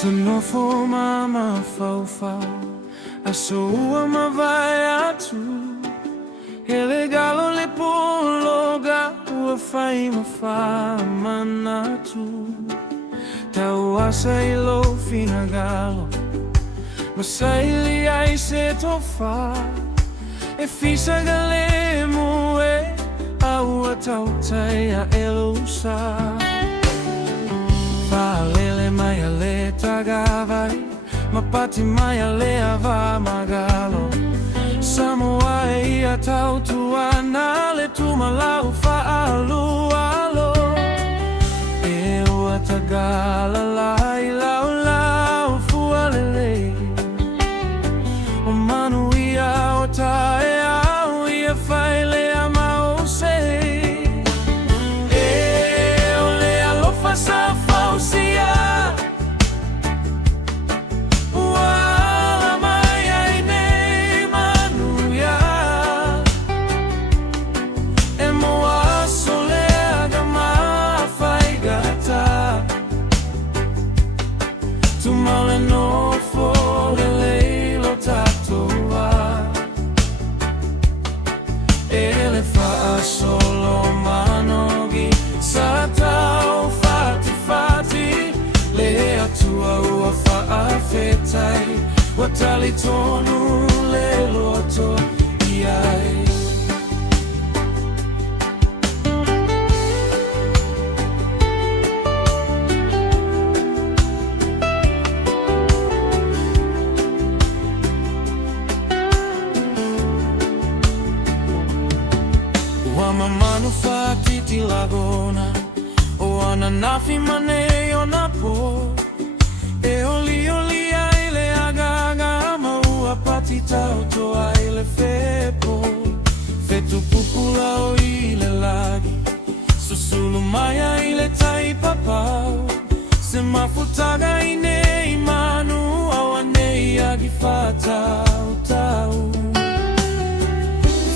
Tanofo mama faufau asoua mavai atu ele galo le pologa ua fai mafā manatu tauasa I lo finagalo masaili ai se tofa e fisa galemo e aua tautai a elusa Valele mai ale tagavai mapati mai ale ava magalo Samoa e AO-ATUA na le tumalau faalu alo e o tagala lai lau lau fualele o manu ia o tae au ia faile a mau sei e o le alofa sa solo manogi satau fati le atua ua faafetai wa Talitonu le Loto iai Mamanu fati ti lagona o ananafi mane o napo e oli ai le agaga maua pati tau to ai le fepo fetu pupula o I le lagi susulu mai ai le tai papau se mafutaga I nei manu au anei agi fatau tau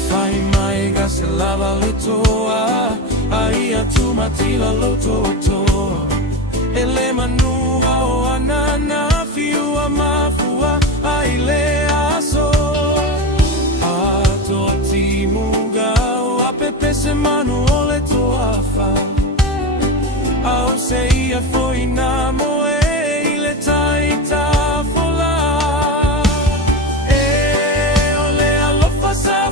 Fai mai ga se lava le toa ai atu matila loto to ele manua o anana fiua mafua ai le aso ato atimuga o apepe se manu o le toa fa au se ia foi na moe I le taita fola e o le alofa sa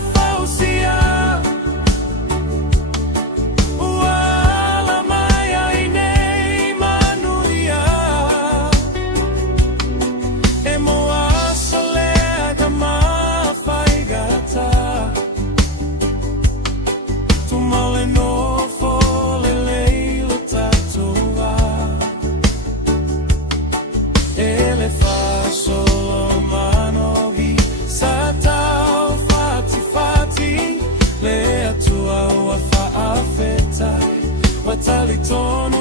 Talitonu